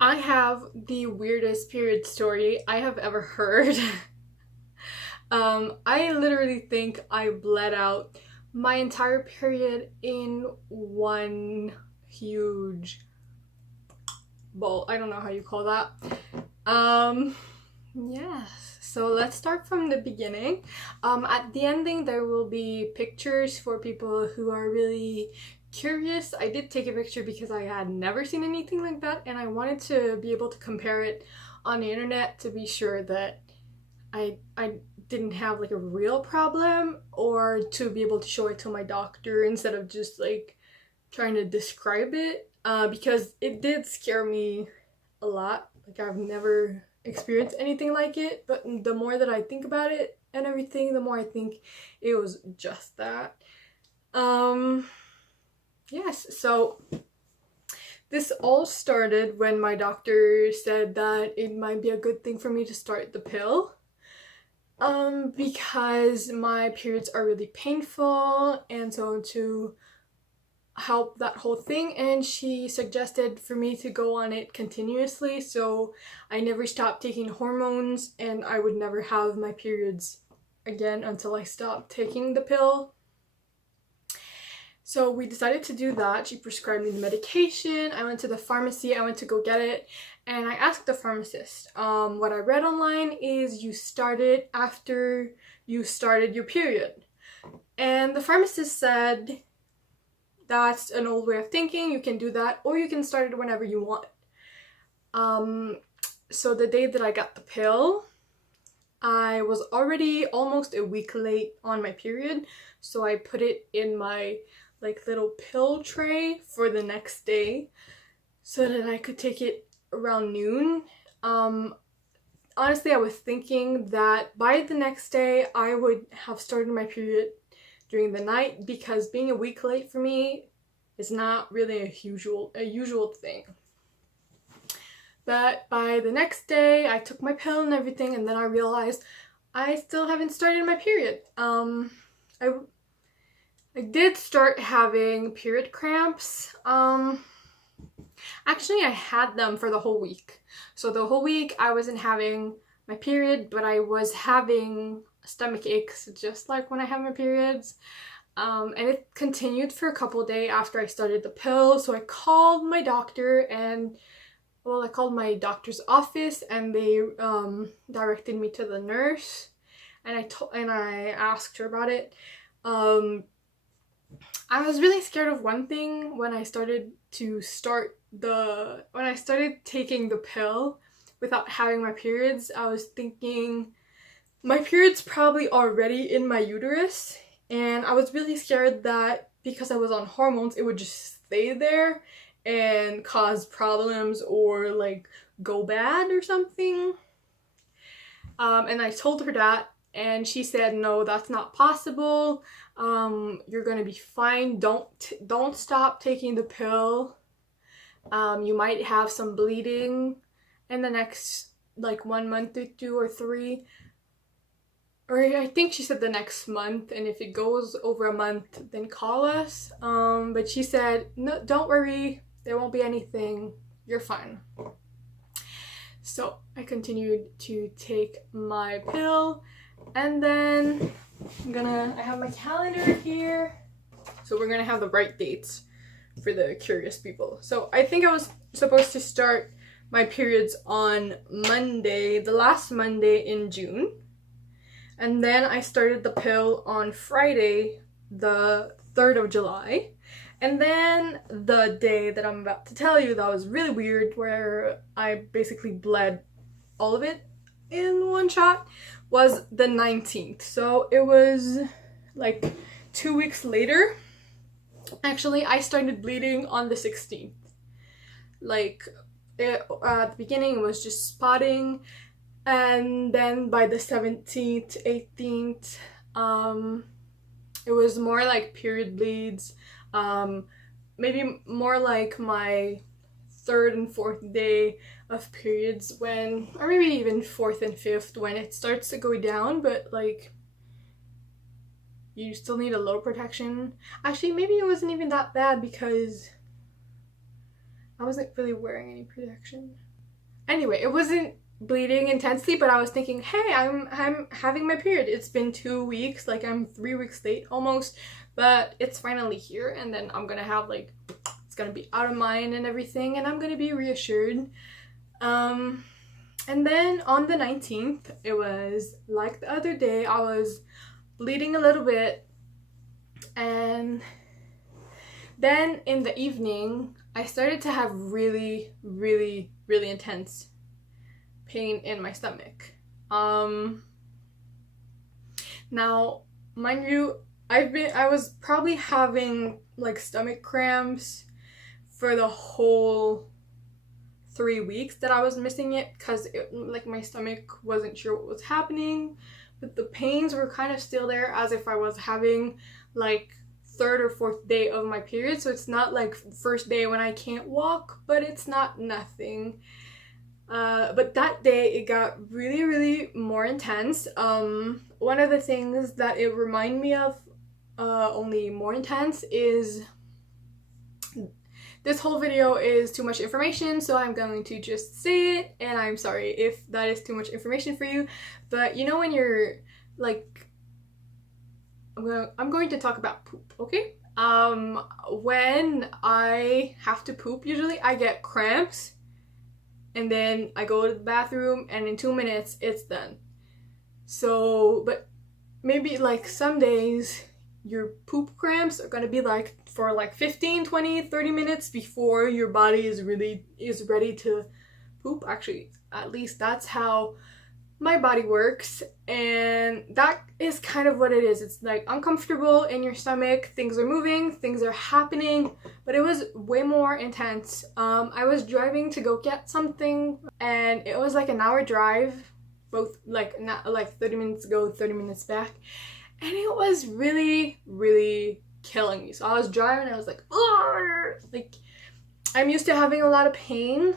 I have the weirdest period story I have ever heard. I literally think I bled out my entire period in one huge bowl. I don't know how you call that. Um, yes. So let's start from the beginning. At the ending, there will be pictures for people who are really curious. I did take a picture because I had never seen anything like that, and I wanted to be able to compare it on the internet to be sure that I didn't have like a real problem, or to be able to show it to my doctor instead of just like trying to describe it, because it did scare me a lot. Like, I've never experienced anything like it, but the more that I think about it and everything, the more I think it was just that. Um, yes, so this all started when my doctor said that it might be a good thing for me to start the pill. Because my periods are really painful, and so to help that whole thing, and she suggested for me to go on it continuously so I never stopped taking hormones and I would never have my periods again until I stopped taking the pill. So we decided to do that. She prescribed me the medication. I went to the pharmacy. I went to go get it, and I asked the pharmacist. What I read online is you start it after you started your period. And the pharmacist said that's an old way of thinking. You can do that, or you can start it whenever you want. So the day that I got the pill, I was already almost a week late on my period, so I put it in my like little pill tray for the next day so that I could take it around noon. Honestly, I was thinking that by the next day I would have started my period during the night, because being a week late for me is not really a usual thing. But by the next day, I took my pill and everything, and then I realized I still haven't started my period. I did start having period cramps. Actually, I had them for the whole week. So the whole week I wasn't having my period, but I was having stomach aches just like when I have my periods. And it continued for a couple days after I started the pill. So I called my doctor, and I called my doctor's office, and they directed me to the nurse, and I asked her about it. I was really scared of one thing when I started taking the pill without having my periods. I was thinking my period's probably already in my uterus, and I was really scared that because I was on hormones, it would just stay there and cause problems or like go bad or something. And I told her that, and she said, no, that's not possible. You're gonna be fine. Don't stop taking the pill. You might have some bleeding in the next like 1 month or 2 or 3, or I think she said the next month, and if it goes over a month, then call us. But she said, no, don't worry, there won't be anything. You're fine. So I continued to take my pill, and then I have my calendar here. So we're gonna have the right dates for the curious people. So I think I was supposed to start my periods on Monday, the last Monday in June. And then I started the pill on Friday, the 3rd of July. And then the day that I'm about to tell you that was really weird, where I basically bled all of it in one shot, was the 19th. So it was like 2 weeks later. Actually, I started bleeding on the 16th. Like, at the beginning it was just spotting, and then by the 17th, 18th, it was more like period bleeds. Maybe more like my 3rd and 4th day of periods, when, or maybe even 4th and 5th, when it starts to go down, but like you still need a little protection. Actually, maybe it wasn't even that bad because I wasn't really wearing any protection. Anyway, it wasn't bleeding intensely, but I was thinking, hey, I'm having my period. It's been 2 weeks, like I'm 3 weeks late almost, but it's finally here, and then I'm gonna have like, it's gonna be out of mind and everything, and I'm gonna be reassured. And then on the 19th, it was like the other day, I was bleeding a little bit, and then in the evening, I started to have really, really, really intense pain in my stomach. Now, mind you, I was probably having like stomach cramps for the whole 3 weeks that I was missing it, because like my stomach wasn't sure what was happening, but the pains were kind of still there, as if I was having like third or fourth day of my period. So it's not like first day when I can't walk, but it's not nothing. But that day it got really, really more intense. One of the things that it reminded me of, only more intense, is this whole video is too much information, so I'm going to just say it, and I'm sorry if that is too much information for you, but you know when you're like, I'm going to talk about poop, okay? When I have to poop, usually I get cramps, and then I go to the bathroom, and in 2 minutes it's done. So, but maybe like some days your poop cramps are gonna be like for like 15, 20, 30 minutes before your body is ready to poop. Actually, at least that's how my body works, and that is kind of what it is. It's like uncomfortable in your stomach, things are moving, things are happening, but it was way more intense. I was driving to go get something, and it was like an hour drive, both like not like 30 minutes ago, 30 minutes back, and it was really, really killing me. So I was driving and I was like, "Argh!" Like, I'm used to having a lot of pain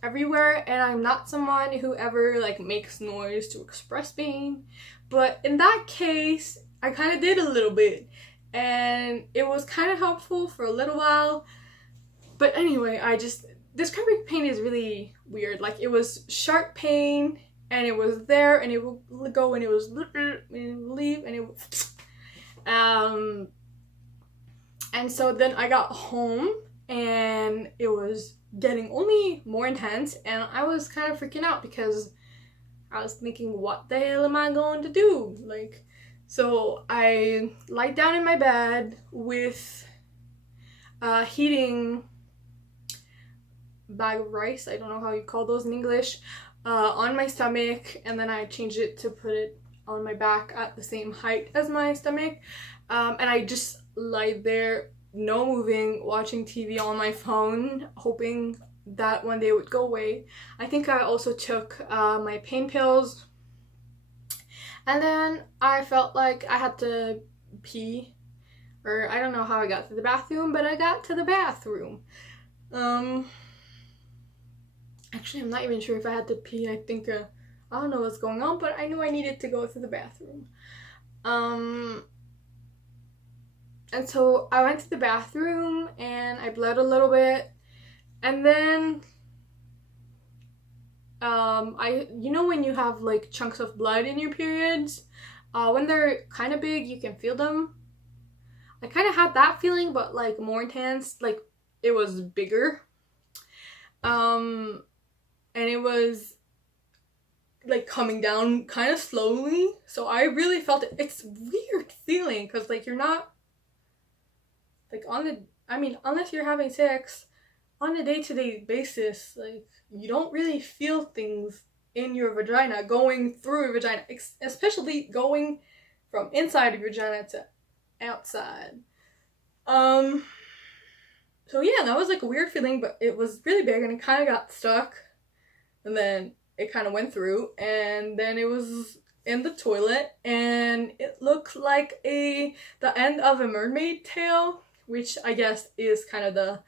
everywhere, and I'm not someone who ever like makes noise to express pain, but in that case I kind of did a little bit, and it was kind of helpful for a little while. But anyway, describing pain is really weird. Like, it was sharp pain, and it was there, and it would go, and it was and it would leave, and it would, and so then I got home, and it was getting only more intense, and I was kind of freaking out because I was thinking, what the hell am I going to do? Like, so I lied down in my bed with a heating bag of rice, I don't know how you call those in English, on my stomach, and then I changed it to put it on my back at the same height as my stomach, and I just lied there, no moving, watching TV on my phone, hoping that one day it would go away. I think I also took my pain pills, and then I felt like I had to pee, or I don't know how I got to the bathroom, but I got to the bathroom. Actually, I'm not even sure if I had to pee. I think, I don't know what's going on, but I knew I needed to go to the bathroom. And so I went to the bathroom, and I bled a little bit, and then, you know when you have like chunks of blood in your periods, when they're kind of big, you can feel them. I kind of had that feeling, but like more intense, like it was bigger. And it was like coming down kind of slowly, so I really felt it. It's weird feeling, because like you're not like unless you're having sex on a day-to-day basis, like you don't really feel things in your vagina, going through your vagina, especially going from inside of your vagina to outside. So yeah, that was like a weird feeling, but it was really big, and it kind of got stuck, and then it kind of went through, and then it was in the toilet, and it looked like the end of a mermaid tail, which I guess is kind of the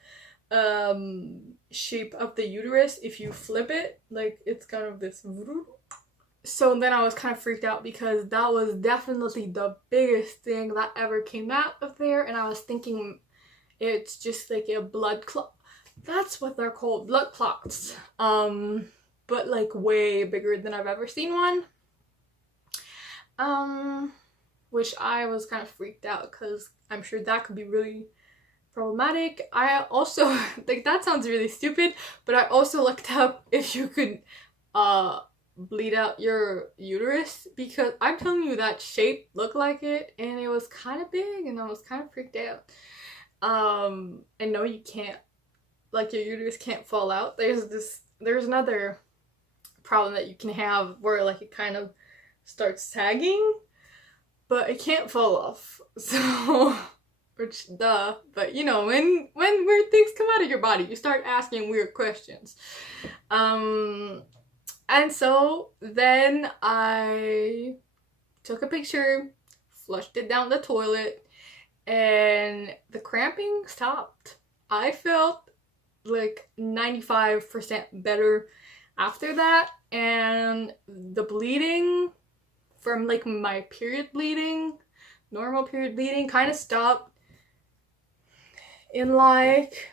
shape of the uterus if you flip it, like it's kind of this. So then I was kind of freaked out, because that was definitely the biggest thing that ever came out of there, and I was thinking it's just like a blood clot. That's what they're called, blood clots. but like way bigger than I've ever seen one. Which I was kind of freaked out because I'm sure that could be really problematic. I also, like, that sounds really stupid, but I also looked up if you could bleed out your uterus, because I'm telling you that shape looked like it and it was kind of big and I was kind of freaked out. And no, you can't, like, your uterus can't fall out. There's another problem that you can have where like it kind of starts sagging, but it can't fall off. So, which duh, but you know, when weird things come out of your body, you start asking weird questions. And so then I took a picture, flushed it down the toilet, and the cramping stopped. I felt like 95% better after that, and the bleeding from like my period bleeding, normal period bleeding, kind of stopped in like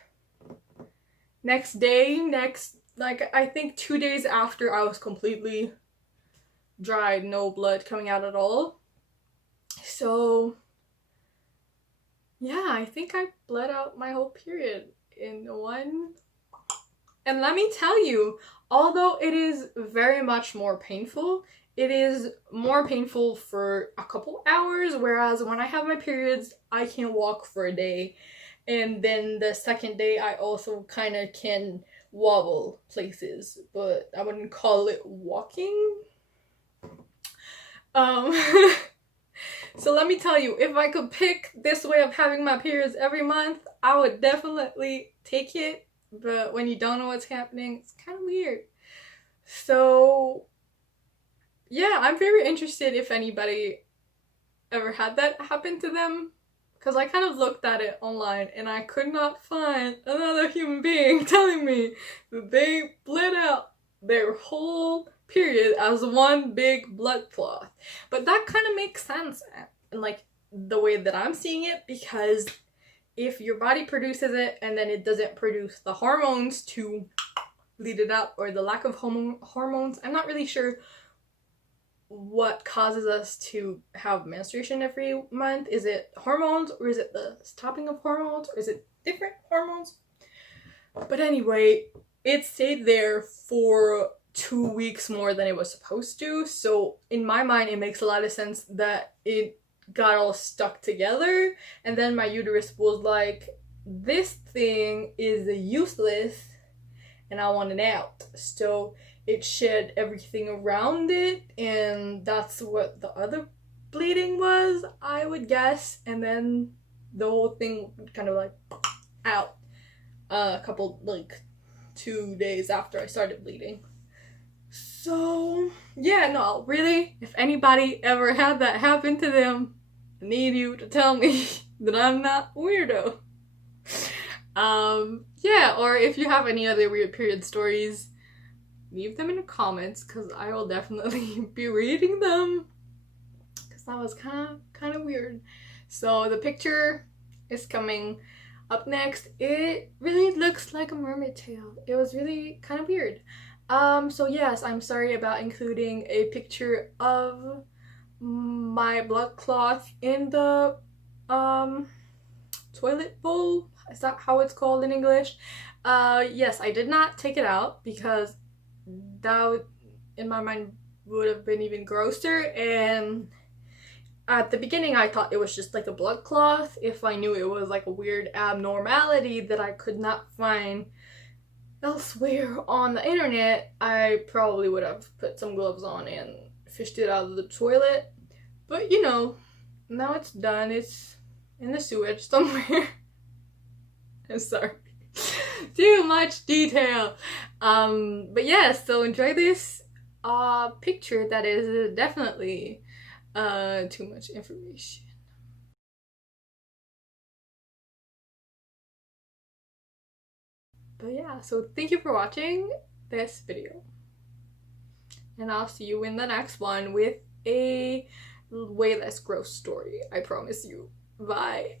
like I think 2 days after I was completely dry, no blood coming out at all. So yeah, I think I bled out my whole period in one. And let me tell you, although it is very much more painful, it is more painful for a couple hours, whereas when I have my periods, I can walk for a day. And then the second day, I also kind of can wobble places, but I wouldn't call it walking. So let me tell you, if I could pick this way of having my periods every month, I would definitely take it. But when you don't know what's happening, it's kind of weird. So yeah, I'm very interested if anybody ever had that happen to them, because I kind of looked at it online and I could not find another human being telling me that they bled out their whole period as one big blood clot. But that kind of makes sense in like the way that I'm seeing it, because if your body produces it and then it doesn't produce the hormones to bleed it out, or the lack of hormones, I'm not really sure what causes us to have menstruation every month. Is it hormones, or is it the stopping of hormones, or is it different hormones? But anyway, it stayed there for 2 weeks more than it was supposed to, so in my mind it makes a lot of sense that it got all stuck together, and then my uterus was like, this thing is useless and I want it out. So it shed everything around it, and that's what the other bleeding was, I would guess. And then the whole thing kind of like out a couple, like 2 days after I started bleeding. So yeah, no, really, if anybody ever had that happen to them, I need you to tell me that I'm not a weirdo. Yeah, or if you have any other weird period stories, leave them in the comments, because I will definitely be reading them, because that was kind of weird. So the picture is coming up next. It really looks like a mermaid tail. It was really kind of weird. So yes, I'm sorry about including a picture of my blood clot in the toilet bowl. Is that how it's called in English? Yes, I did not take it out, because that would, in my mind, would have been even grosser. And at the beginning I thought it was just like a blood clot. If I knew it was like a weird abnormality that I could not find elsewhere on the internet, I probably would have put some gloves on and fished it out of the toilet. But you know, now it's done. It's in the sewage somewhere. I'm sorry. Too much detail. But yeah, so enjoy this picture that is definitely too much information. But yeah, so thank you for watching this video, and I'll see you in the next one with a way less gross story, I promise you. Bye.